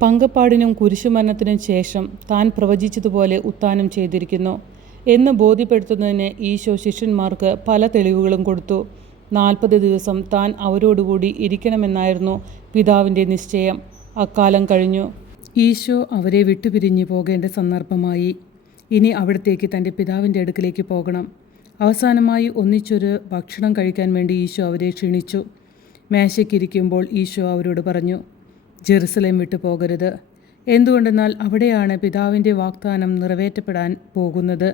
പങ്കപ്പാടിനും കുരിശുമരണത്തിനും ശേഷം താൻ പ്രവചിച്ചതുപോലെ ഉത്ഥാനം ചെയ്തിരിക്കുന്നു എന്ന് ബോധ്യപ്പെടുത്തുന്നതിന് ഈശോ ശിഷ്യന്മാർക്ക് പല തെളിവുകളും കൊടുത്തു. 40 ദിവസം താൻ അവരോടുകൂടി ഇരിക്കണമെന്നായിരുന്നു പിതാവിൻ്റെ നിശ്ചയം. അക്കാലം കഴിഞ്ഞു. ഈശോ അവരെ വിട്ടുപിരിഞ്ഞു പോകേണ്ട സന്ദർഭമായി. ഇനി അവിടത്തേക്ക് തൻ്റെ പിതാവിൻ്റെ അടുക്കിലേക്ക് പോകണം. അവസാനമായി ഒന്നിച്ചൊരു ഭക്ഷണം കഴിക്കാൻ വേണ്ടി ഈശോ അവരെ ക്ഷണിച്ചു. മേശയ്ക്കിരിക്കുമ്പോൾ ഈശോ അവരോട് പറഞ്ഞു, ജെറുസലേം വിട്ടു പോകരുത്. എന്തുകൊണ്ടെന്നാൽ അവിടെയാണ് പിതാവിൻ്റെ വാഗ്ദാനം നിറവേറ്റപ്പെടാൻ പോകുന്നത്.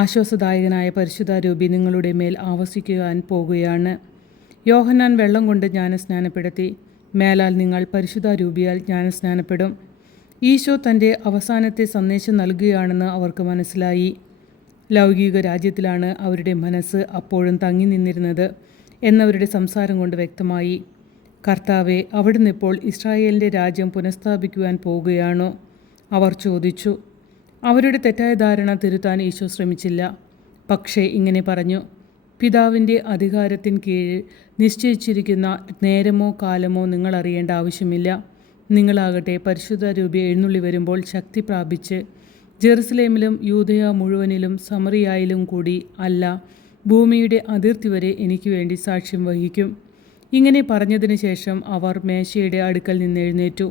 ആശ്വാസദായകനായ പരിശുദ്ധാരൂപി നിങ്ങളുടെ മേൽ ആവസിക്കുവാൻ പോകുകയാണ്. യോഹന്നാൻ വെള്ളം കൊണ്ട് ജ്ഞാനസ്നാനപ്പെടുത്തി. മേലാൽ നിങ്ങൾ പരിശുദ്ധാരൂപിയാൽ ജ്ഞാനസ്നാനപ്പെടും. ഈശോ തൻ്റെ അവസാനത്തെ സന്ദേശം നൽകുകയാണെന്ന് അവർക്ക് മനസ്സിലായി. ലൗകിക രാജ്യത്തിലാണ് അവരുടെ മനസ്സ് അപ്പോഴും തങ്ങി നിന്നിരുന്നത് എന്നവരുടെ സംസാരം കൊണ്ട് വ്യക്തമായി. കർത്താവെ, അവിടുന്ന് ഇപ്പോൾ ഇസ്രായേലിൻ്റെ രാജ്യം പുനഃസ്ഥാപിക്കുവാൻ പോകുകയാണോ? അവർ ചോദിച്ചു. അവരുടെ തെറ്റായ ധാരണ തിരുത്താൻ ഈശോ ശ്രമിച്ചില്ല. പക്ഷേ ഇങ്ങനെ പറഞ്ഞു, പിതാവിൻ്റെ അധികാരത്തിന് കീഴിൽ നിശ്ചയിച്ചിരിക്കുന്ന നേരമോ കാലമോ നിങ്ങൾ അറിയേണ്ട ആവശ്യമില്ല. നിങ്ങളാകട്ടെ പരിശുദ്ധാരൂപി എഴുന്നള്ളി വരുമ്പോൾ ശക്തി പ്രാപിച്ച് ജെറുസലേമിലും യൂദയ മുഴുവനിലും സമറിയായിലും കൂടി അല്ല, ഭൂമിയുടെ അതിർത്തി വരെ എനിക്ക് വേണ്ടി സാക്ഷ്യം വഹിക്കും. ഇങ്ങനെ പറഞ്ഞതിന് ശേഷം അവർ മേശയുടെ അടുക്കൽ നിന്ന് എഴുന്നേറ്റു.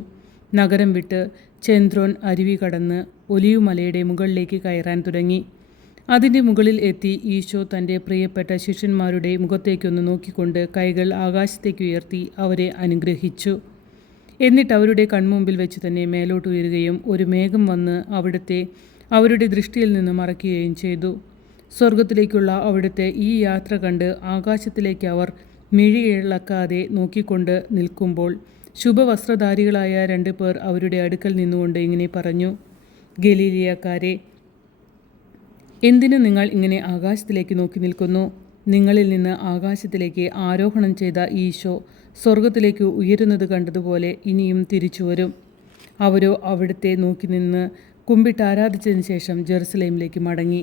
നഗരം വിട്ട് ചെന്ത്രോൻ അരുവി കടന്ന് ഒലിവുമലയുടെ മുകളിലേക്ക് കയറാൻ തുടങ്ങി. അതിൻ്റെ മുകളിൽ എത്തി ഈശോ തൻ്റെ പ്രിയപ്പെട്ട ശിഷ്യന്മാരുടെ മുഖത്തേക്കൊന്ന് നോക്കിക്കൊണ്ട് കൈകൾ ആകാശത്തേക്ക് ഉയർത്തി അവരെ അനുഗ്രഹിച്ചു. എന്നിട്ട് അവരുടെ കൺമുമ്പിൽ വെച്ച് തന്നെ മേലോട്ട് ഉയരുകയും ഒരു മേഘം വന്ന് അവരുടെ ദൃഷ്ടിയിൽ നിന്ന് മറയ്ക്കുകയും ചെയ്തു. സ്വർഗത്തിലേക്കുള്ള അവിടുത്തെ ഈ യാത്ര കണ്ട് ആകാശത്തിലേക്ക് അവർ മിഴിയിളക്കാതെ നോക്കിക്കൊണ്ട് നിൽക്കുമ്പോൾ ശുഭവസ്ത്രധാരികളായ 2 പേർ അവരുടെ അടുക്കൽ നിന്നുകൊണ്ട് ഇങ്ങനെ പറഞ്ഞു, ഗലീലിയക്കാരെ, എന്തിനു നിങ്ങൾ ഇങ്ങനെ ആകാശത്തിലേക്ക് നോക്കി നിൽക്കുന്നു? നിങ്ങളിൽ നിന്ന് ആകാശത്തിലേക്ക് ആരോഹണം ചെയ്ത ഈശോ സ്വർഗത്തിലേക്ക് ഉയരുന്നത് കണ്ടതുപോലെ ഇനിയും തിരിച്ചു വരും. അവരോ അവിടുത്തെ നോക്കി നിന്ന് കുമ്പിട്ട് ആരാധിച്ചതിന് ശേഷം ജെറുസലേമിലേക്ക് മടങ്ങി.